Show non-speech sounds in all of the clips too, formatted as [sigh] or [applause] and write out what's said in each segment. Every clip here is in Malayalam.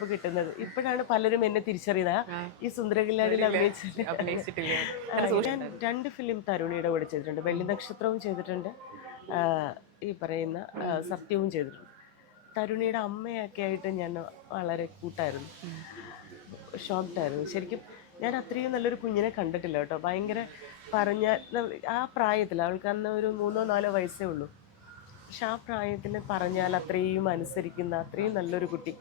ഇപ്പൊ കിട്ടുന്നത്. ഇപ്പോഴാണ് പലരും എന്നെ തിരിച്ചറിയുന്നത്. ഈ സുന്ദരകല്യാണിൽ അഭിനയിച്ചിട്ടില്ല? ഞാൻ രണ്ട് ഫിലിം തരുണിയുടെ കൂടെ ചെയ്തിട്ടുണ്ട്. വെള്ളി നക്ഷത്രവും ചെയ്തിട്ടുണ്ട്. ഈ പറയുന്ന സത്യവും ചെയ്തിട്ടുണ്ട്. തരുണിയുടെ അമ്മയൊക്കെ ആയിട്ട് ഞാൻ വളരെ കൂട്ടായിരുന്നു. ഷോക്ക്ഡായിരുന്നു. ശരിക്കും ഞാൻ അത്രയും നല്ലൊരു കുഞ്ഞിനെ കണ്ടിട്ടില്ല കേട്ടോ. ഭയങ്കര പറഞ്ഞ ആ പ്രായത്തിൽ അവൾക്ക് അന്ന് ഒരു മൂന്നോ നാലോ വയസ്സേ ഉള്ളൂ. പക്ഷെ ആ പ്രായത്തിൽ പറഞ്ഞാൽ അത്രയും അനുസരിക്കുന്ന അത്രയും നല്ലൊരു കുട്ടി.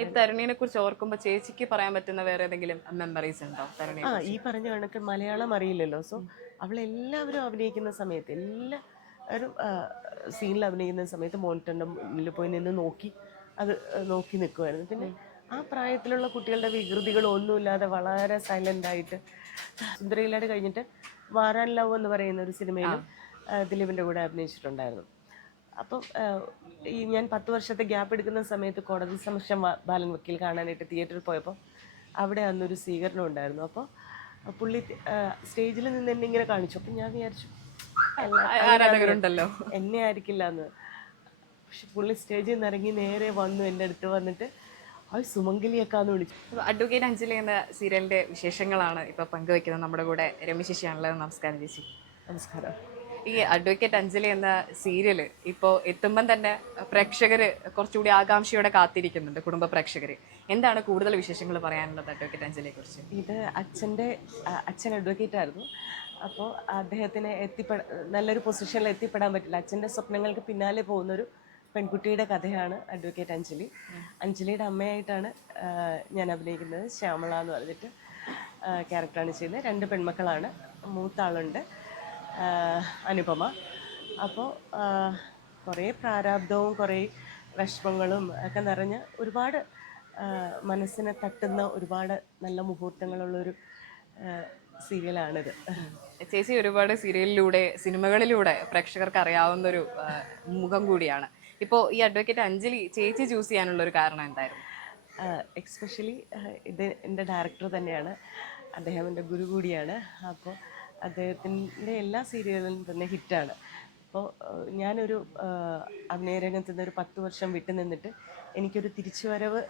ഈ തരുണീനെ കുറിച്ച് ഓർക്കുമ്പോ ചേച്ചിക്ക് പറയാൻ പറ്റുന്ന വേറെ ഏതെങ്കിലും മെമ്മറീസ് ഉണ്ടോ? തരുണി ആ ഈ പറഞ്ഞ കണക്ക് മലയാളം അറിയില്ലല്ലോ. സോ അവളെല്ലാവരും അഭിനയിക്കുന്ന സമയത്ത് എല്ലാ ഒരു സീനിൽ അഭിനയിക്കുന്ന സമയത്ത് മോണിറ്ററിന്റെ മുന്നിൽ പോയി നിന്ന് നോക്കി അത് നോക്കി നിൽക്കുമായിരുന്നു പിന്നെ ആ പ്രായത്തിലുള്ള കുട്ടികളുടെ വികൃതികൾ വികൃതികളൊന്നുമില്ലാതെ വളരെ സൈലന്റ് ആയിട്ട് സുന്ദരയിലാട് കഴിഞ്ഞിട്ട് വാരാൻ ലവ് എന്ന് പറയുന്ന ഒരു സിനിമയിലും ദിലീപിന്റെ കൂടെ അഭിനയിച്ചിട്ടുണ്ടായിരുന്നു. അപ്പം ഈ ഞാൻ പത്ത് വർഷത്തെ ഗ്യാപ്പ് എടുക്കുന്ന സമയത്ത് കോടതി സമക്ഷം ബാലൻ വക്കീൽ കാണാനായിട്ട് തിയേറ്ററിൽ പോയപ്പോൾ അവിടെ അന്നൊരു സ്വീകരണം ഉണ്ടായിരുന്നു. അപ്പോൾ പുള്ളി സ്റ്റേജിൽ നിന്ന് എന്നെ ഇങ്ങനെ കാണിച്ചു. അപ്പം ഞാൻ വിചാരിച്ചു എന്നെ ആയിരിക്കില്ല എന്ന്. പക്ഷെ പുള്ളി സ്റ്റേജിൽ നിന്ന് ഇറങ്ങി നേരെ വന്നു എന്റെ അടുത്ത് വന്നിട്ട് ആ സുമംഗലിയൊക്കാന്ന് വിളിച്ചു. അഡ്വക്കേറ്റ് അഞ്ജലി എന്ന സീരിയലിന്റെ വിശേഷങ്ങളാണ് ഇപ്പോൾ പങ്കുവെക്കുന്നത് നമ്മുടെ കൂടെ രമേശ് ശശിയാണല്ലോ നമസ്കാരം ചേച്ചി. നമസ്കാരം. ഈ അഡ്വക്കേറ്റ് അഞ്ജലി എന്ന സീരിയൽ ഇപ്പോൾ എത്തുമ്പം തന്നെ പ്രേക്ഷകര് കുറച്ചുകൂടി ആകാംക്ഷയോടെ കാത്തിരിക്കുന്നുണ്ട് കുടുംബ പ്രേക്ഷകര്. എന്താണ് കൂടുതൽ വിശേഷങ്ങൾ പറയാനുള്ളത് അഡ്വക്കേറ്റ് അഞ്ജലിയെ കുറിച്ച്? ഇത് അച്ഛന്റെ അച്ഛൻ അഡ്വക്കേറ്റ് ആയിരുന്നു. അപ്പോൾ അദ്ദേഹത്തിന് എത്തിപ്പെട നല്ലൊരു പൊസിഷനിൽ എത്തിപ്പെടാൻ പറ്റില്ല. അച്ഛന്റെ സ്വപ്നങ്ങൾക്ക് പിന്നാലെ പോകുന്നൊരു പെൺകുട്ടിയുടെ കഥയാണ് അഡ്വക്കേറ്റ് അഞ്ജലി. അഞ്ജലിയുടെ അമ്മയായിട്ടാണ് ഞാൻ അഭിനയിക്കുന്നത് ശ്യാമള എന്ന് പറഞ്ഞിട്ട് ക്യാരക്ടറാണ് ചെയ്യുന്നത്. രണ്ട് പെൺമക്കളാണ്. മൂത്ത ആളുണ്ട് ആ, അനുപമ. അപ്പോൾ കുറേ പ്രാരാബ്ധവും കുറേ വിഷമങ്ങളും ഒക്കെ നിറഞ്ഞ ഒരുപാട് മനസ്സിനെ തട്ടുന്ന ഒരുപാട് നല്ല മുഹൂർത്തങ്ങളുള്ളൊരു സീരിയലാണിത്. ചേച്ചി ഒരുപാട് സീരിയലിലൂടെ സിനിമകളിലൂടെ പ്രേക്ഷകർക്ക് അറിയാവുന്ന ഒരു മുഖം കൂടിയാണ്. ഇപ്പോൾ ഈ അഡ്വക്കേറ്റ് അഞ്ജലി ചേച്ചി ചൂസ് ചെയ്യാനുള്ള ഒരു കാരണം എന്തായിരുന്നു? എക്സ്പെഷ്യലി ഇത് എന്റെ ഡയറക്ടർ തന്നെയാണ്. അദ്ദേഹം എന്റെ ഗുരു കൂടിയാണ്. അപ്പോൾ അദ്ദേഹത്തിന്റെ എല്ലാ സീരിയലും തന്നെ ഹിറ്റാണ്. അപ്പോൾ ഞാനൊരു അഭിനയ രംഗത്ത് നിന്ന് ഒരു പത്ത് വർഷം വിട്ടു നിന്നിട്ട് എനിക്കൊരു തിരിച്ചുവരവ്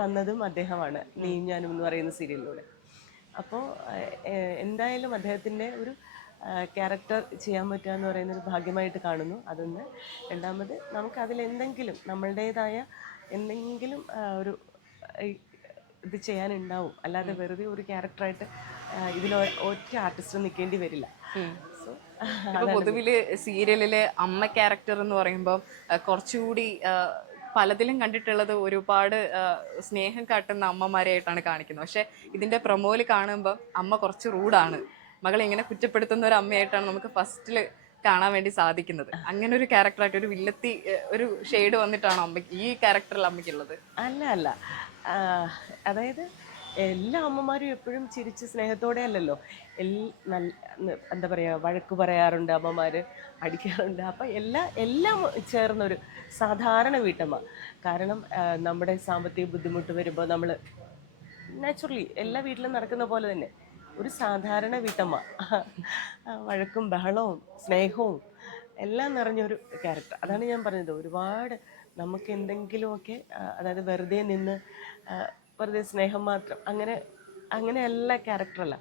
തന്നതും അദ്ദേഹമാണ് നീയും ഞാനും എന്ന് പറയുന്ന സീരിയലിലൂടെ. അപ്പോൾ എന്തായാലും അദ്ദേഹത്തിന്റെ ഒരു ക്യാരക്ടർ ചെയ്യാൻ പറ്റുക എന്ന് പറയുന്ന ഒരു ഭാഗ്യമായിട്ട് കാണുന്നു. അതൊന്ന്. രണ്ടാമത് നമുക്ക് അതിലെന്തെങ്കിലും നമ്മളുടേതായ എന്തെങ്കിലും ഒരു ഇത് ചെയ്യാനുണ്ടാവും. അല്ലാതെ വെറുതെ ഒരു ക്യാരക്ടറായിട്ട് ഇതിൽ ഒറ്റ ആർട്ടിസ്റ്റ് നിൽക്കേണ്ടി വരില്ല. സോ പൊതുവിൽ സീരിയലിൽ അമ്മ ക്യാരക്ടർ എന്ന് പറയുമ്പോൾ കുറച്ചുകൂടി പലതിലും കണ്ടിട്ടുള്ളത് ഒരുപാട് സ്നേഹം കാട്ടുന്ന അമ്മമാരെയായിട്ടാണ് കാണിക്കുന്നത്. പക്ഷെ ഇതിന്റെ പ്രൊമോയിൽ കാണുമ്പോൾ അമ്മ കുറച്ച് റൂഡാണ്. മകളെ ഇങ്ങനെ കുറ്റപ്പെടുത്തുന്ന ഒരു അമ്മയായിട്ടാണ് നമുക്ക് ഫസ്റ്റിൽ കാണാൻ വേണ്ടി സാധിക്കുന്നത്. അങ്ങനെ ഒരു ക്യാരക്ടറായിട്ട് ഒരു വില്ലത്തി ഒരു ഷെയ്ഡ് വന്നിട്ടാണ് അമ്മയ്ക്ക് ഈ ക്യാരക്ടറിൽ അമ്മയ്ക്കുള്ളത്? അല്ല അല്ല. അതായത് എല്ലാ അമ്മമാരും എപ്പോഴും ചിരിച്ച് സ്നേഹത്തോടെ അല്ലല്ലോ നല്ല എന്താ പറയുക വഴക്ക് പറയാറുണ്ട് അമ്മമാർ അടിക്കാറുണ്ട്. അപ്പം എല്ലാ എല്ലാം ചേർന്നൊരു സാധാരണ വീട്ടമ്മ. കാരണം നമ്മുടെ സാമ്പത്തിക ബുദ്ധിമുട്ട് വരുമ്പോൾ നമ്മൾ നാച്ചുറലി എല്ലാ വീട്ടിലും നടക്കുന്ന പോലെ തന്നെ ഒരു സാധാരണ വീട്ടമ്മ. വഴക്കും ബഹളവും സ്നേഹവും എല്ലാം നിറഞ്ഞൊരു ക്യാരക്ടർ അതാണ് ഞാൻ പറഞ്ഞത്. ഒരുപാട് നമുക്ക് എന്തെങ്കിലുമൊക്കെ അതായത് വെറുതെ നിന്ന് വെറുതെ സ്നേഹം മാത്രം. അങ്ങനെ അങ്ങനെയല്ല ക്യാരക്ടറല്ല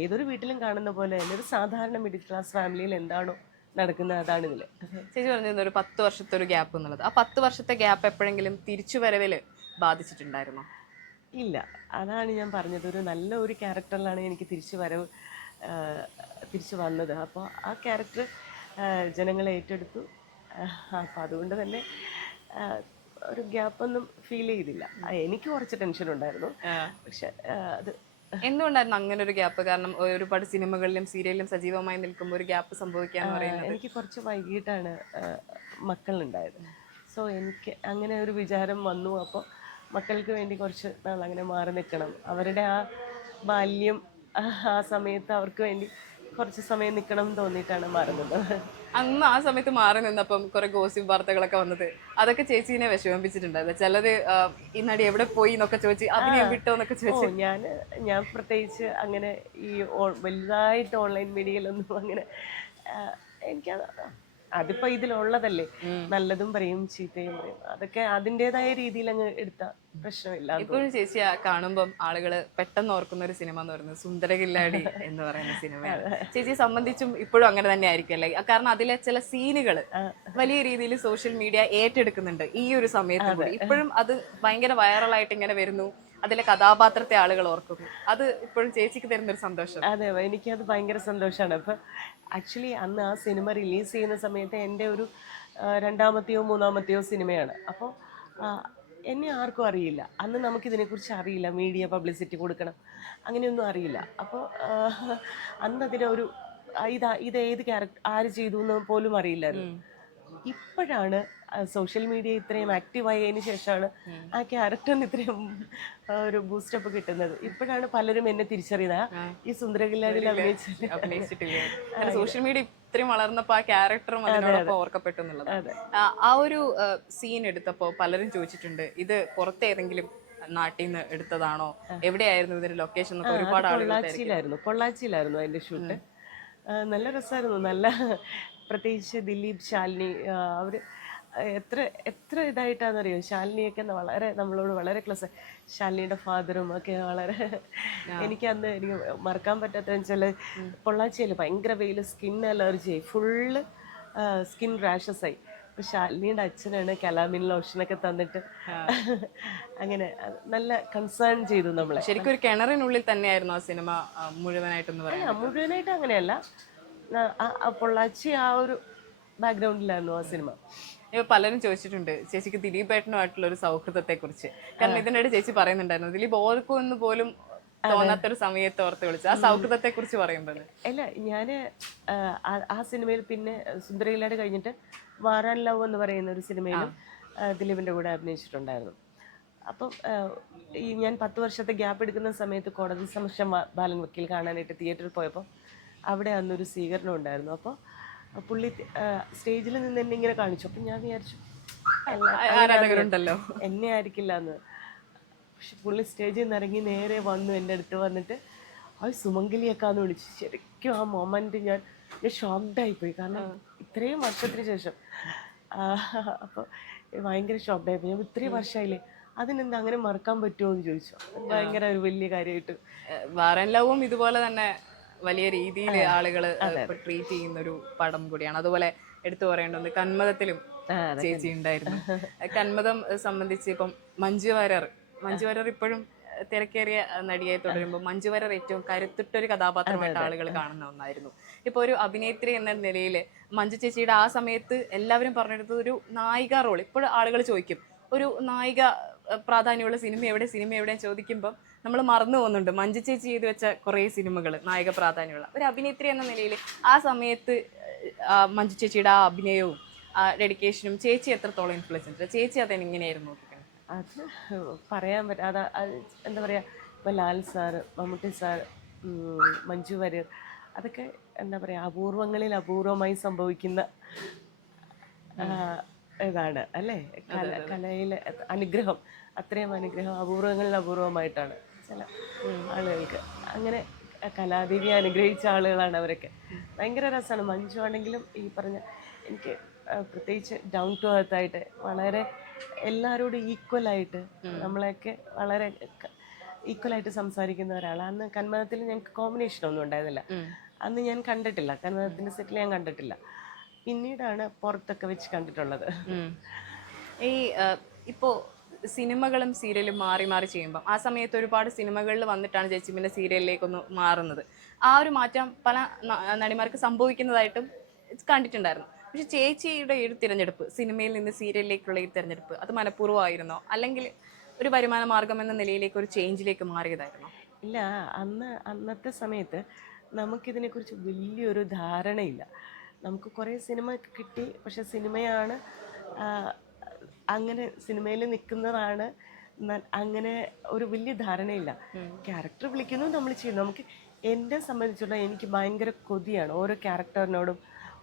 ഏതൊരു വീട്ടിലും കാണുന്ന പോലെ തന്നെ ഒരു സാധാരണ മിഡിൽ ക്ലാസ് ഫാമിലിയിൽ എന്താണോ നടക്കുന്നത് അതാണ് ഇതിൽ ചേച്ചി പറഞ്ഞിരുന്ന ഒരു പത്ത് വർഷത്തെ ഒരു ഗ്യാപ്പ് എന്നുള്ളത്. ആ പത്ത് വർഷത്തെ ഗ്യാപ്പ് എപ്പോഴെങ്കിലും തിരിച്ചു വരവിൽ ബാധിച്ചിട്ടുണ്ടായിരുന്നോ? ഇല്ല. അതാണ് ഞാൻ പറഞ്ഞത്. ഒരു നല്ല ഒരു ക്യാരക്ടറിലാണ് എനിക്ക് തിരിച്ചു വരവ് തിരിച്ചു വന്നത്. അപ്പോൾ ആ ക്യാരക്ടർ ജനങ്ങളെ ഏറ്റെടുത്തു. അപ്പോൾ അതുകൊണ്ട് തന്നെ ഒരു ഗ്യാപ്പ് ഒന്നും ഫീൽ ചെയ്തില്ല. എനിക്ക് കുറച്ച് ടെൻഷൻ ഉണ്ടായിരുന്നു. പക്ഷെ അത് എന്തുകൊണ്ടായിരുന്നു അങ്ങനെ ഒരു ഗ്യാപ്പ്? കാരണം ഒരുപാട് സിനിമകളിലും സീരിയലിലും സജീവമായി നിൽക്കുമ്പോൾ ഒരു ഗ്യാപ്പ് സംഭവിക്കാൻ പറയുന്നത്. എനിക്ക് കുറച്ച് വൈകിട്ടാണ് മക്കളുണ്ടായത്. സോ എനിക്ക് അങ്ങനെ ഒരു വിചാരം വന്നു. അപ്പോൾ മക്കൾക്ക് വേണ്ടി കുറച്ച് നാൾ അങ്ങനെ മാറി നിൽക്കണം. അവരുടെ ആ ബാല്യം ആ സമയത്ത് അവർക്ക് വേണ്ടി കുറച്ച് സമയം നിൽക്കണം എന്ന് തോന്നിയിട്ടാണ് മാറുന്നത്. അന്ന് ആ സമയത്ത് മാറി നിന്നപ്പം കുറെ ഗോസിപ്പ് വാർത്തകളൊക്കെ വന്നത്. അതൊക്കെ ചേച്ചീനെ വിഷമിപ്പിച്ചിട്ടുണ്ടായിരുന്നു. ചിലത് ഇന്നടി ഈ നടി എവിടെ പോയി എന്നൊക്കെ ചോദിച്ചു അഭിനയം വിട്ടോ എന്നൊക്കെ ചോദിച്ചു. ഞാൻ ഞാൻ പ്രത്യേകിച്ച് അങ്ങനെ ഈ വലുതായിട്ട് ഓൺലൈൻ മീഡിയയിലൊന്നും അങ്ങനെ എനിക്ക് എനിക്കത് അതിപ്പോ ഇതിലുള്ളതല്ലേ? നല്ലതും പറയും ചീത്തയും പറയും. അതൊക്കെ അതിന്റെതായ രീതിയിൽ അങ്ങ് എടുത്ത പ്രശ്നമില്ല ഇപ്പോഴും ചേച്ചി കാണുമ്പോൾ കാണുമ്പം ആളുകൾ പെട്ടെന്ന് ഓർക്കുന്ന ഒരു സിനിമ എന്ന് പറയുന്നത് സുന്ദരകില്ലാടി എന്ന് പറയുന്ന സിനിമ ചേച്ചിയെ സംബന്ധിച്ചും ഇപ്പോഴും അങ്ങനെ തന്നെ ആയിരിക്കും അല്ലേ? കാരണം അതിലെ ചില സീനുകൾ വലിയ രീതിയിൽ സോഷ്യൽ മീഡിയ ഏറ്റെടുക്കുന്നുണ്ട് ഈ ഒരു സമയത്ത് കൂടി. ഇപ്പോഴും അത് ഭയങ്കര വൈറലായിട്ട് ഇങ്ങനെ വരുന്നു. അതിലെ കഥാപാത്രത്തെ ആളുകൾ ഓർക്കുന്നു. അത് ഇപ്പോഴും ചേച്ചിക്ക് തരുന്ന ഒരു സന്തോഷം. അതെ എനിക്കത് ഭയങ്കര സന്തോഷമാണ് അപ്പം ആക്ച്വലി അന്ന് ആ സിനിമ റിലീസ് ചെയ്യുന്ന സമയത്ത് എന്റെ ഒരു രണ്ടാമത്തെയോ മൂന്നാമത്തെയോ സിനിമയാണ്. അപ്പോൾ എന്നെ ആർക്കും അറിയില്ല. അന്ന് നമുക്കിതിനെക്കുറിച്ച് അറിയില്ല. മീഡിയ പബ്ലിസിറ്റി കൊടുക്കണം. അങ്ങനെയൊന്നും അറിയില്ല. അപ്പോൾ അന്ന് അതിനൊരു ഇതാ ഇത് ഏത് ക്യാരക്ടർ ആര് ചെയ്തു എന്ന് പോലും അറിയില്ലായിരുന്നു. ഇപ്പോഴാണ് സോഷ്യൽ മീഡിയ ഇത്രയും ആക്റ്റീവ് ആയതിനു ശേഷമാണ് ആ ക്യാരക്ടറിന് ഇത്രയും ഒരു ബൂസ്റ്റപ്പ് കിട്ടുന്നത്. ഇപ്പോഴാണ് പലരും എന്നെ തിരിച്ചറിയുന്നത്. ഈ സുന്ദരകില്ലാടിൽ അഭിനയിച്ചിട്ടില്ല? സോഷ്യൽ മീഡിയ ഇത്രയും വളർന്നപ്പോ ആ ക്യാരക്ടറും അതിനോടൊപ്പം ഓർക്കപ്പെട്ടു എന്നുള്ളത് ആ, ഒരു സീൻ എടുത്തപ്പോ പലരും ചോദിച്ചിട്ടുണ്ട് ഇത് പുറത്തേതെങ്കിലും നാട്ടിൽ നിന്ന് എടുത്തതാണോ? എവിടെയായിരുന്നു ഇതിന്റെ ലൊക്കേഷൻ ഒരുപാട് പൊള്ളാച്ചിയിലായിരുന്നു പൊള്ളാച്ചിയിലായിരുന്നു അതിന്റെ ഷൂട്ട് നല്ല രസമായിരുന്നു. നല്ല പ്രത്യേകിച്ച് ദിലീപ് ശാലിനി അവർ അവർ എത്ര എത്ര ഇതായിട്ടാണെന്നറിയോ ശാലിനിയൊക്കെ വളരെ നമ്മളോട് വളരെ ക്ലോസ് ശാലിനിയുടെ ഫാദറും ഒക്കെ വളരെ എനിക്ക് അന്ന് എനിക്ക് മറക്കാൻ പറ്റാത്ത വെച്ചാൽ പൊള്ളാച്ചിയിൽ ഭയങ്കര വെയിൽ skin allergy full skin rashes ആയി. അപ്പൊ ശാലിനിയുടെ അച്ഛനാണ് കലാമിൻ ലോഷനൊക്കെ തന്നിട്ട് അങ്ങനെ നല്ല കൺസേൺ ചെയ്തു നമ്മളെ. ശരിക്കും ഒരു കിണറിനുള്ളിൽ തന്നെയായിരുന്നു ആ സിനിമ മുഴുവനായിട്ടെന്ന് പറയാം മുഴുവനായിട്ട് അങ്ങനെയല്ല. പൊള്ളാച്ചി ആ ഒരു ബാക്ക്ഗ്രൗണ്ടിലായിരുന്നു ആ സിനിമ. ഇപ്പൊ പലരും ചോദിച്ചിട്ടുണ്ട് ചേച്ചിക്ക് ദിലീപ് ഏട്ടനുമായിട്ടുള്ള ഒരു സൗഹൃദത്തെ കുറിച്ച് കാരണം ഇതിനിടെ ചേച്ചി പറയുന്നുണ്ടായിരുന്നു ദിലീപ് ഓർക്കും ഓർക്കുമെന്ന് പോലും തോന്നാത്തൊരു സമയത്ത് ഓർത്ത് വിളിച്ചു. ആ സൗഹൃദത്തെ കുറിച്ച് പറയുമ്പോൾ അല്ല ഞാൻ ആ സിനിമയിൽ പിന്നെ സുന്ദരയിലാട് കഴിഞ്ഞിട്ട് വാറാൻ ലവ് എന്ന് പറയുന്ന ഒരു സിനിമയിലും ദിലീപിന്റെ കൂടെ അഭിനയിച്ചിട്ടുണ്ടായിരുന്നു. അപ്പം ഈ ഞാൻ പത്ത് വർഷത്തെ ഗ്യാപ്പ് എടുക്കുന്ന സമയത്ത് കോടതി സമക്ഷം ബാലൻ വക്കീൽ കാണാനായിട്ട് തിയേറ്ററിൽ പോയപ്പോൾ അവിടെ അന്നൊരു സ്വീകരണം ഉണ്ടായിരുന്നു. അപ്പോൾ പുള്ളി സ്റ്റേജിൽ നിന്ന് എന്നെ ഇങ്ങനെ കാണിച്ചു. അപ്പം ഞാൻ വിചാരിച്ചു ആരാധകരുണ്ടല്ലോ. എന്നെ ആയിരിക്കില്ല എന്ന്. പക്ഷെ പുള്ളി സ്റ്റേജിൽ നിന്ന് ഇറങ്ങി നേരെ വന്നു എന്റെ അടുത്ത് വന്നിട്ട് ആ സുമംഗലിയൊക്കെയാന്ന് വിളിച്ചു. ശരിക്കും ആ മൊമെന്റ് ഞാൻ ഞാൻ ഷോക്ക്ഡായി പോയി. കാരണം ഇത്രയും വർഷത്തിന് ശേഷം. അപ്പോൾ ഭയങ്കര ഷോക്ക്ഡായി പോയി. ഞാൻ ഇത്രയും വർഷമായില്ലേ അതിനെന്താ അങ്ങനെ മറക്കാൻ പറ്റുമോ? എന്ന് ചോദിച്ചു. ഭയങ്കര ഒരു വലിയ കാര്യമായിട്ട്. വാറൻ ലവും ഇതുപോലെ തന്നെ വലിയ രീതിയിൽ ആളുകൾ ട്രീറ്റ് ചെയ്യുന്ന ഒരു പടം കൂടിയാണ്. അതുപോലെ എടുത്തു പറയേണ്ടത് കന്മതത്തിലും ചേച്ചി ഉണ്ടായിരുന്നു. [laughs] കന്മതം സംബന്ധിച്ച് ഇപ്പം മഞ്ജു വാര്യർ മഞ്ജു വാര്യർ ഇപ്പോഴും തിരക്കേറിയ നടിയായി തുടരുമ്പോൾ മഞ്ജു വാര്യർ ഏറ്റവും കരുത്തുറ്റൊരു കഥാപാത്രമായിട്ട് ആളുകൾ കാണുന്ന ഒന്നായിരുന്നു. ഇപ്പൊ ഒരു അഭിനേത്രി എന്ന നിലയിൽ മഞ്ജു ചേച്ചിയുടെ ആ സമയത്ത് എല്ലാവരും പറഞ്ഞെടുത്തത് ഒരു നായിക റോൾ. ഇപ്പോഴും ആളുകൾ ചോദിക്കും ഒരു നായിക പ്രാധാന്യമുള്ള സിനിമ എവിടെ സിനിമ എവിടെ ചോദിക്കുമ്പോൾ നമ്മൾ മറന്നു പോകുന്നുണ്ട്. മഞ്ജു ചേച്ചി ചെയ്തു വെച്ച കുറേ സിനിമകൾ നായക പ്രാധാന്യമുള്ള. ഒരു അഭിനേത്രി എന്ന നിലയിൽ ആ സമയത്ത് മഞ്ജു ചേച്ചിയുടെ ആ അഭിനയവും ആ ഡെഡിക്കേഷനും ചേച്ചി എത്രത്തോളം ഇൻഫ്ലുവൻസ് ഉണ്ട് ചേച്ചി അതെങ്ങനെയായിരുന്നു നോക്കിക്കുന്നത് അത് പറയാൻ പറ്റും അത് എന്താ പറയുക ഇപ്പം ലാൽ സാർ മമ്മൂട്ടി സാർ മഞ്ജു വാര്യർ അതൊക്കെ എന്താ പറയുക അപൂർവങ്ങളിൽ അപൂർവമായി സംഭവിക്കുന്ന ഇതാണ് അല്ലേ? കല കലയിലെ അനുഗ്രഹം. അത്രയും അനുഗ്രഹം അപൂർവങ്ങളിൽ അപൂർവമായിട്ടാണ്. ചില ആളുകൾക്ക്. അങ്ങനെ കലാദേവി അനുഗ്രഹിച്ച ആളുകളാണ് അവരൊക്കെ. ഭയങ്കര രസമാണ്. മഞ്ജു ആണെങ്കിലും ഈ പറഞ്ഞ എനിക്ക് പ്രത്യേകിച്ച് ഡൗൺ ടു എർത്തായിട്ട് വളരെ എല്ലാവരോടും ഈക്വലായിട്ട് നമ്മളെയൊക്കെ വളരെ ഈക്വലായിട്ട് സംസാരിക്കുന്ന ഒരാളാണ്. അന്ന് കന്മതത്തിൽ ഞങ്ങൾക്ക് കോമ്പിനേഷൻ ഒന്നും ഉണ്ടായിരുന്നില്ല. അന്ന് ഞാൻ കണ്ടിട്ടില്ല. കന്മതത്തിന്റെ സെറ്റിൽ ഞാൻ കണ്ടിട്ടില്ല. പിന്നീടാണ് പുറത്തൊക്കെ വെച്ച് കണ്ടിട്ടുള്ളത്. [laughs] ഈ ഇപ്പോൾ ഇപ്പോ സിനിമകളും സീരിയലും മാറി മാറി ചെയ്യുമ്പോൾ ആ സമയത്ത് ഒരുപാട് സിനിമകളിൽ വന്നിട്ടാണ് ചേച്ചി സീരിയലിലേക്കൊന്ന് മാറുന്നത്. ആ ഒരു മാറ്റം പല നടിമാർക്ക് സംഭവിക്കുന്നതായിട്ടും കണ്ടിട്ടുണ്ടായിരുന്നു. പക്ഷെ ചേച്ചിയുടെ ഒരു തിരഞ്ഞെടുപ്പ് സിനിമയിൽ നിന്ന് സീരിയലിലേക്കുള്ള ഈ തിരഞ്ഞെടുപ്പ് അത് മനഃപൂർവമായിരുന്നോ? അല്ലെങ്കിൽ ഒരു വരുമാന മാർഗം എന്ന നിലയിലേക്ക് ഒരു ചേഞ്ചിലേക്ക് മാറിയതായിരുന്നോ? ഇല്ല അന്ന് അന്നത്തെ സമയത്ത് നമുക്കിതിനെക്കുറിച്ച് വലിയൊരു ധാരണയില്ല. നമുക്ക് കുറേ സിനിമ കിട്ടി പക്ഷെ സിനിമയാണ് അങ്ങനെ സിനിമയിൽ നിൽക്കുന്നതാണ് അങ്ങനെ ഒരു വലിയ ധാരണയില്ല. ക്യാരക്ടർ വിളിക്കുന്നു നമ്മൾ ചെയ്യുന്നു. നമുക്ക് എന്നെ സംബന്ധിച്ചുള്ള എനിക്ക് ഭയങ്കര കൊതിയാണ്. ഓരോ ക്യാരക്ടറിനോടും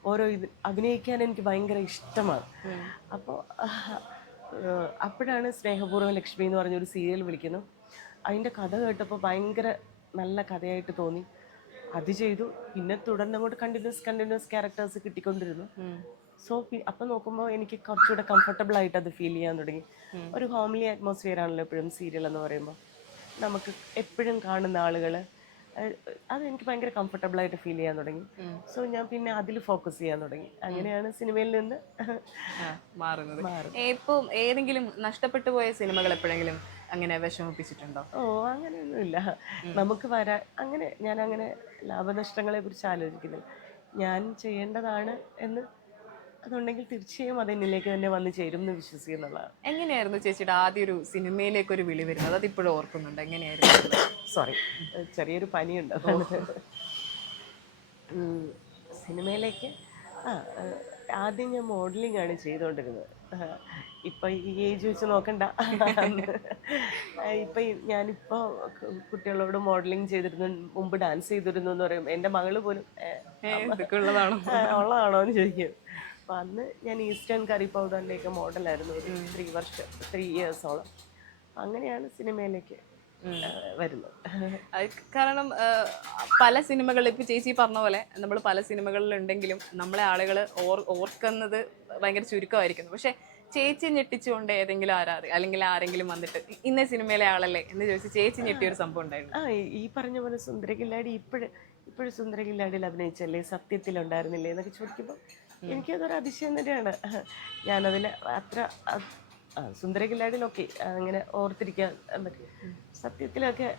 ഓരോ ഇത് അഭിനയിക്കാൻ എനിക്ക് ഭയങ്കര ഇഷ്ടമാണ്. അപ്പോൾ അപ്പോഴാണ് സ്നേഹപൂർവം ലക്ഷ്മി എന്ന് പറഞ്ഞൊരു സീരിയൽ വിളിക്കുന്നു. അതിന്റെ കഥ കേട്ടപ്പോൾ ഭയങ്കര നല്ല കഥയായിട്ട് തോന്നി. അത് ചെയ്തു. പിന്നെ തുടർന്നങ്ങോട്ട് കണ്ടിന്യൂസ് കണ്ടിന്യൂസ് ക്യാരക്ടേഴ്സ് കിട്ടിക്കൊണ്ടിരുന്നു. സോ അപ്പം നോക്കുമ്പോൾ എനിക്ക് കുറച്ചുകൂടെ കംഫർട്ടബിൾ ആയിട്ട് അത് ഫീൽ ചെയ്യാൻ തുടങ്ങി. ഒരു ഹോംലി അറ്റ്മോസ്ഫിയർ ആണല്ലോ എപ്പോഴും സീരിയൽ എന്ന് പറയുമ്പോൾ നമുക്ക് എപ്പോഴും കാണുന്ന ആളുകൾ അത് എനിക്ക് ഭയങ്കര കംഫർട്ടബിൾ ആയിട്ട് ഫീൽ ചെയ്യാൻ തുടങ്ങി. സോ ഞാൻ പിന്നെ അതിൽ ഫോക്കസ് ചെയ്യാൻ തുടങ്ങി. അങ്ങനെയാണ് സിനിമയിൽ നിന്ന് മാറുന്നത്. ഇപ്പം ഏതെങ്കിലും നഷ്ടപ്പെട്ടു പോയ സിനിമകൾ എപ്പോഴെങ്കിലും അങ്ങനെ വിഷമിപ്പിച്ചിട്ടുണ്ടോ? ഓ അങ്ങനെയൊന്നുമില്ല. നമുക്ക് വരാ അങ്ങനെ ഞാൻ അങ്ങനെ ലാഭനഷ്ടങ്ങളെ കുറിച്ച് ആലോചിക്കുന്നില്ല. ഞാൻ ചെയ്യേണ്ടതാണ് എന്ന് അതുണ്ടെങ്കിൽ തീർച്ചയായും അത് എന്നിലേക്ക് തന്നെ വന്ന് ചേരും എന്ന് വിശ്വസിക്കുന്നുള്ളതാണ്. എങ്ങനെയായിരുന്നു ചേച്ചിയുടെ ആദ്യ ഒരു സിനിമയിലേക്ക് ഒരു വിളി വരുന്നത്? അത് ഇപ്പോഴും ഓർക്കുന്നുണ്ട്? എങ്ങനെയായിരുന്നു? സോറി ചെറിയൊരു പനിയുണ്ട്. സിനിമയിലേക്ക്? ആ ആദ്യം ഞാൻ മോഡലിംഗ് ആണ് ചെയ്തുകൊണ്ടിരുന്നത് ഇപ്പൊ ഈ ഏജ് വെച്ച് നോക്കണ്ട. ഇപ്പൊ ഞാനിപ്പോ കുട്ടികളോട് മോഡലിംഗ് ചെയ്തിരുന്നു മുമ്പ് ഡാൻസ് ചെയ്തിരുന്നു എന്ന് പറയും എന്റെ മകൾ പോലും ഉള്ളതാണോ? ഉള്ളതാണോ എന്ന് ചോദിക്കും. അപ്പൊ അന്ന് ഞാൻ ഈസ്റ്റേൺ കറി പൗഡറിലേക്ക് മോഡലായിരുന്നു ഒരു ത്രീ വർഷം ത്രീ ഇയേഴ്സോളം അങ്ങനെയാണ് സിനിമയിലേക്ക് വരുന്നത്. കാരണം പല സിനിമകളിൽ ഇപ്പൊ ചേച്ചി പറഞ്ഞ പോലെ നമ്മൾ പല സിനിമകളിലുണ്ടെങ്കിലും നമ്മളെ ആളുകൾ ഓർ ഓർക്കുന്നത് ഭയങ്കര ചുരുക്കമായിരിക്കുന്നു. പക്ഷെ ചേച്ചി ഞെട്ടിച്ചുകൊണ്ട് ഏതെങ്കിലും ആരാറ് അല്ലെങ്കിൽ ആരെങ്കിലും വന്നിട്ട് ഇന്ന സിനിമയിലെ ആളല്ലേ എന്ന് ചോദിച്ച് ചേച്ചി ഞെട്ടിയ ഒരു സംഭവം ഉണ്ടായിരുന്നു. ആ ഈ- ഈ പറഞ്ഞ പോലെ സുന്ദരകില്ലാടി ഇപ്പോഴും ഇപ്പോഴും സുന്ദരകില്ലാടിയിൽ അഭിനയിച്ചല്ലേ? സത്യത്തിലുണ്ടായിരുന്നില്ലേ? എന്നൊക്കെ ചോദിക്കുമ്പോൾ എനിക്കതൊരു അതിശയം തന്നെയാണ് ഞാനതിൽ അത്ര അത്- ആ സുന്ദരകില്ലാടിയിലൊക്കെ അങ്ങനെ ഓർത്തിരിക്കാൻ പറ്റും സത്യത്തിലൊക്കെ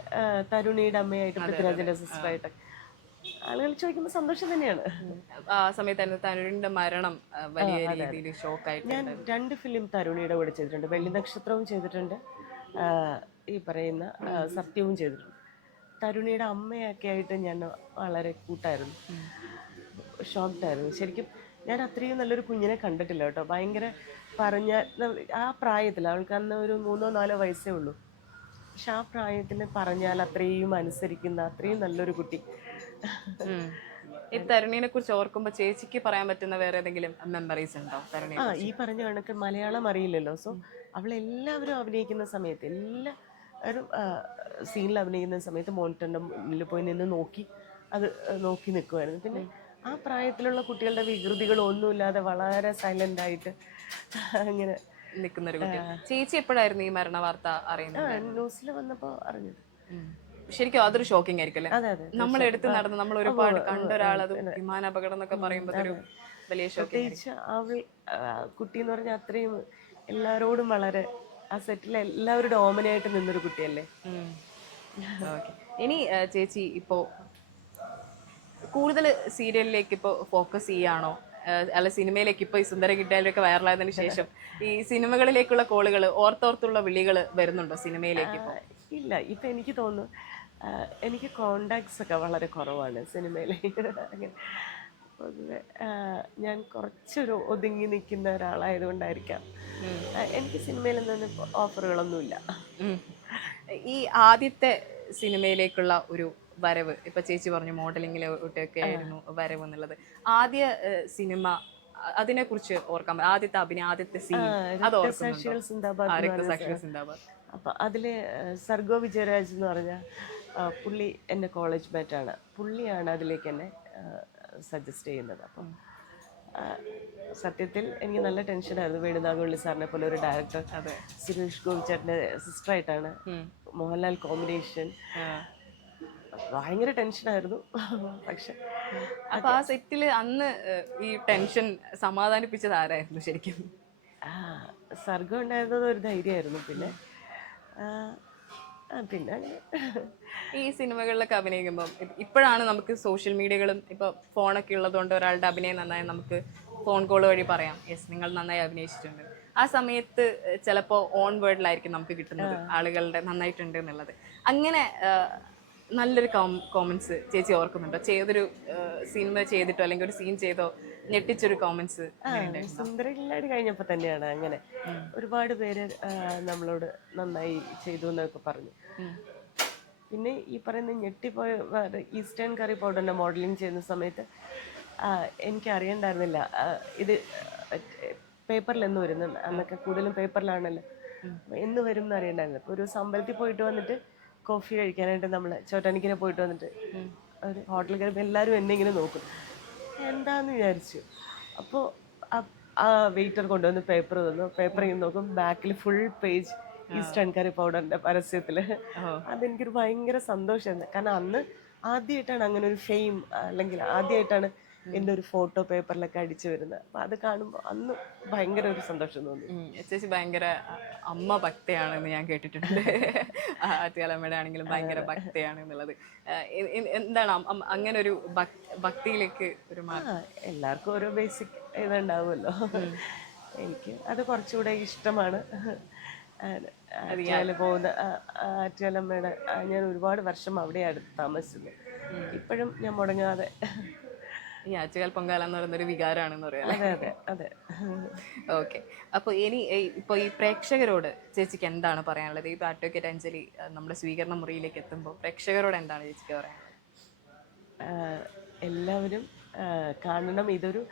തരുണിയുടെ അമ്മയായിട്ട് പൃഥ്വിരാജിന്റെ സിസ്റ്ററായിട്ട്. ആളുകൾ ചോദിക്കുമ്പോൾ സന്തോഷം തന്നെയാണ്. ആ സമയത്ത് തരുണിന്റെ മരണം വലിയ രീതിയിൽ ഷോക്കായിട്ട് ഞാൻ രണ്ട് ഫിലിം തരുണിയുടെ കൂടെ ചെയ്തിട്ടുണ്ട്. വെള്ളി നക്ഷത്രവും ചെയ്തിട്ടുണ്ട്. ഈ പറയുന്ന സത്യവും ചെയ്തിട്ടുണ്ട്. തരുണിയുടെ അമ്മയൊക്കെ ആയിട്ട് ഞാൻ വളരെ കൂട്ടായിരുന്നു. ഷോക്ക്ഡായിരുന്നു ശരിക്കും ഞാൻ അത്രയും നല്ലൊരു കുഞ്ഞിനെ കണ്ടിട്ടില്ല കേട്ടോ. ഭയങ്കര പറഞ്ഞ ആ പ്രായത്തിൽ അവൾക്ക് അന്ന് ഒരു മൂന്നോ നാലോ വയസ്സേ ഉള്ളൂ. പക്ഷെ ആ പ്രായത്തിൽ പറഞ്ഞാൽ അത്രയും അനുസരിക്കുന്ന അത്രയും നല്ലൊരു കുട്ടി. ഈ തരുണിനെ കുറിച്ച് ഓർക്കുമ്പോൾ ചേച്ചിക്ക് പറയാൻ പറ്റുന്ന വേറെ ഏതെങ്കിലും മെമ്മറീസ് ഉണ്ടോ തരുണി ആ ഈ പറഞ്ഞ കണക്ക് മലയാളം അറിയില്ലല്ലോ. സോ അവളെല്ലാവരും അഭിനയിക്കുന്ന സമയത്ത് എല്ലാവരും സീനിൽ അഭിനയിക്കുന്ന സമയത്ത് മോണിറ്ററിന്റെ മുന്നിൽ പോയി നിന്ന് നോക്കി അത് നോക്കി നിൽക്കുമായിരുന്നു പിന്നെ ആ പ്രായത്തിലുള്ള കുട്ടികളുടെ വികൃതികളൊന്നുമില്ലാതെ വളരെ സൈലന്റ് ആയിട്ട് അങ്ങനെ നിൽക്കുന്ന ഒരു കുട്ടി ചേച്ചി എപ്പോഴായിരുന്നു ഈ മരണ വാർത്ത അറിയുന്നത് ന്യൂസിൽ വന്നപ്പോൾ അറിഞ്ഞത്. ശരിക്കും അതൊരു ഷോക്കിംഗ് ആയിരിക്കും അല്ലേ? അതെ അതെ നമ്മൾ എടുത്ത് നടന്ന് നമ്മൾ ഒരുപാട് കണ്ട ഒരാളത് വിമാന അപകടം എന്നൊക്കെ പറയുമ്പോൾ ഒരു വലിയ പ്രത്യേകിച്ച് അവൾ കുട്ടി എന്ന് പറഞ്ഞാൽ അത്രയും എല്ലാവരോടും വളരെ ആ സെറ്റിൽ എല്ലാവരുടെ ഓമനയായിട്ട് നിന്നൊരു കുട്ടിയല്ലേ? ഇനി ചേച്ചി ഇപ്പോ കൂടുതൽ സീരിയലിലേക്ക് ഇപ്പോൾ ഫോക്കസ് ചെയ്യാണോ? അല്ല സിനിമയിലേക്ക് ഇപ്പോൾ ഈ സുന്ദര കിട്ടിയാലൊക്കെ വൈറലായതിനു ശേഷം ഈ സിനിമകളിലേക്കുള്ള കോളുകൾ ഓർത്തോർത്തുള്ള വിളികൾ വരുന്നുണ്ടോ സിനിമയിലേക്ക് ഇപ്പോൾ ഇല്ല. ഇപ്പം എനിക്ക് തോന്നുന്നു എനിക്ക് കോണ്ടാക്ട്സ് ഒക്കെ വളരെ കുറവാണ് സിനിമയിൽ അങ്ങനെ പൊതുവെ ഞാൻ കുറച്ചൊരു ഒതുങ്ങി നിൽക്കുന്ന ഒരാളായതുകൊണ്ടായിരിക്കാം. എനിക്ക് സിനിമയിൽ നിന്നും ഓഫറുകളൊന്നുമില്ല ഈ ആദ്യത്തെ സിനിമയിലേക്കുള്ള ഒരു വരവ്. ഇപ്പൊ ചേച്ചി പറഞ്ഞു മോഡലിങ്ങിലൊക്കെ ആയിരുന്നു വരവ് എന്നുള്ളത്. ആദ്യ സിനിമ അതിനെ കുറിച്ച് ഓർക്കാൻ ആദ്യത്തെ അഭിനയ ആദ്യത്തെ സീൻ അത് ഓർക്കുന്നുണ്ടോ? അപ്പം അതിൽ സർഗോ വിജയരാജ് എന്ന് പറഞ്ഞ പുള്ളി എന്റെ കോളേജ് മേറ്റാണ് പുള്ളിയാണ് അതിലേക്ക് എന്നെ സജസ്റ്റ് ചെയ്യുന്നത്. അപ്പം സത്യത്തിൽ എനിക്ക് നല്ല ടെൻഷനായിരുന്നു വേണുനാഗുള്ളി സാറിനെ പോലെ ഒരു ഡയറക്ടർ സുരേഷ് ഗോപിച്ചേട്ടന്റെ സിസ്റ്ററായിട്ടാണ് ആയിട്ടാണ് മോഹൻലാൽ കോമ്പിനേഷൻ. ഭയങ്കര ടെൻഷനായിരുന്നു പക്ഷെ അപ്പൊ ആ സെറ്റിൽ അന്ന് ഈ ടെൻഷൻ സമാധാനിപ്പിച്ചത് ആരായിരുന്നു ശരിക്കും? സർഗം ഉണ്ടായിരുന്നത് ഒരു ധൈര്യമായിരുന്നു. പിന്നെ പിന്നെ ഈ സിനിമകളിലൊക്കെ അഭിനയിക്കുമ്പോൾ ഇപ്പോഴാണ് നമുക്ക് സോഷ്യൽ മീഡിയകളും ഇപ്പൊ ഫോണൊക്കെ ഉള്ളതുകൊണ്ട് ഒരാളുടെ അഭിനയം നന്നായി നമുക്ക് ഫോൺ കോൾ വഴി പറയാം. യെസ് നിങ്ങൾ നന്നായി അഭിനയിച്ചിട്ടുണ്ട്. ആ സമയത്ത് ചിലപ്പോൾ ഓൺ വേർഡിലായിരിക്കും നമുക്ക് കിട്ടുന്നത് ആളുകളുടെ നന്നായിട്ടുണ്ട് എന്നുള്ളത്. അങ്ങനെ നല്ലൊരു കോമൻസ് ചേച്ചി ഓർക്കുന്നുണ്ടോ? ചെയ്തൊരു സിനിമ ചെയ്തിട്ടോ അല്ലെങ്കിൽ ഒരു സീൻ ചെയ്തോ ഞെട്ടിച്ചൊരു കോമൻസ് സുന്ദരകില്ലാടി കഴിഞ്ഞപ്പോൾ തന്നെയാണ് അങ്ങനെ. ഒരുപാട് പേര് നമ്മളോട് നന്നായി ചെയ്തു എന്നൊക്കെ പറഞ്ഞു. പിന്നെ ഈ പറയുന്ന ഞെട്ടിപ്പോയ ഈസ്റ്റേൺ കറി പൗഡറിന്റെ മോഡലിംഗ് ചെയ്യുന്ന സമയത്ത് എനിക്ക് അറിയണ്ടായിരുന്നില്ല ഇത് പേപ്പറിൽ എന്ന് വരുന്നുണ്ട്. അന്നൊക്കെ കൂടുതലും പേപ്പറിലാണല്ലോ. എന്ന് വരും എന്ന് അറിയണ്ടായിരുന്നില്ല. ഇപ്പോൾ ഒരു അമ്പലത്തിൽ പോയിട്ട് വന്നിട്ട് കോഫി കഴിക്കാനായിട്ട് നമ്മൾ ചോറ്റാനിക്കിനെ പോയിട്ട് വന്നിട്ട് ഒരു ഹോട്ടലിൽ കയറുമ്പോൾ എല്ലാവരും എന്നെ ഇങ്ങനെ നോക്കും. എന്താന്ന് വിചാരിച്ചു. അപ്പോൾ ആ വെയിറ്റർ കൊണ്ടുവന്ന് പേപ്പർ തന്നു. പേപ്പർ ഇങ്ങനെ നോക്കും. ബാക്കിൽ ഫുൾ പേജ് ഈസ്റ്റേൺ കറി പൗഡറിന്റെ പരസ്യത്തിൽ. അതെനിക്കൊരു ഭയങ്കര സന്തോഷമായിരുന്നു കാരണം അന്ന് ആദ്യമായിട്ടാണ് അങ്ങനെ ഒരു ഫെയിം അല്ലെങ്കിൽ ആദ്യമായിട്ടാണ് എന്റെ ഒരു ഫോട്ടോ പേപ്പറിലൊക്കെ അടിച്ചു വരുന്നത് അപ്പൊ അത് കാണുമ്പോൾ അന്ന് ഭയങ്കര ഒരു സന്തോഷം തോന്നി. ചേച്ചി ഭയങ്കര അമ്മ ഭക്തയാണെന്ന് ഞാൻ കേട്ടിട്ടുണ്ട്. ആറ്റുകാലമ്മയുടെ ആണെങ്കിലും ഭയങ്കര ഭക്തയാണ് എന്നുള്ളത് എന്താണ് അങ്ങനെ ഒരു ഭക്തിയിലേക്ക് ഒരു എല്ലാവർക്കും ഓരോ ബേസിക് ഇതുണ്ടാവുമല്ലോ. എനിക്ക് അത് കുറച്ചുകൂടെ ഇഷ്ടമാണ്. ആറ്റുകാല പോകുന്ന ആറ്റുകാലമ്മയുടെ ഞാൻ ഒരുപാട് വർഷം അവിടെയാണ് താമസിച്ചത്. ഇപ്പോഴും ഞാൻ മുടങ്ങാതെ ഈ ആറ്റുകാൽ പൊങ്കാല എന്ന് പറയുന്ന ഒരു വികാരമാണെന്ന് പറയാം അതെ അതെ അതെ. ഓക്കെ. അപ്പോൾ ഇനി ഇപ്പോൾ ഈ പ്രേക്ഷകരോട് ചേച്ചിക്ക് എന്താണ് പറയാനുള്ളത്? ഈ അഡ്വക്കേറ്റ് അഞ്ജലി നമ്മുടെ സ്വീകരണ മുറിയിലേക്ക് എത്തുമ്പോൾ പ്രേക്ഷകരോട് എന്താണ് ചേച്ചിക്ക് പറയാനുള്ളത്? എല്ലാവരും കാണണം. ഇതൊരു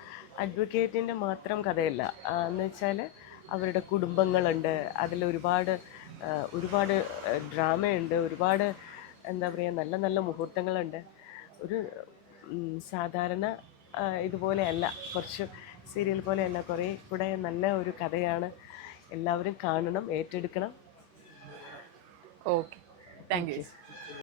അഡ്വക്കേറ്റിന്റെ മാത്രം കഥയല്ല. എന്ന് വെച്ചാൽ അവരുടെ കുടുംബങ്ങളുണ്ട്. അതിൽ ഒരുപാട് ഒരുപാട് ഡ്രാമയുണ്ട്. ഒരുപാട് എന്താ പറയുക നല്ല നല്ല മുഹൂർത്തങ്ങളുണ്ട്. ഒരു സാധാരണ ഇതുപോലെയല്ല. കുറച്ച് സീരിയൽ പോലെയല്ല. കുറേ കൂടെ നല്ല ഒരു കഥയാണ് എല്ലാവരും കാണണം ഏറ്റെടുക്കണം. Okay thank you